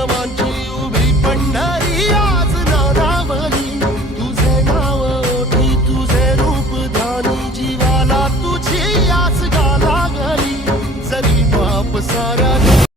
come on.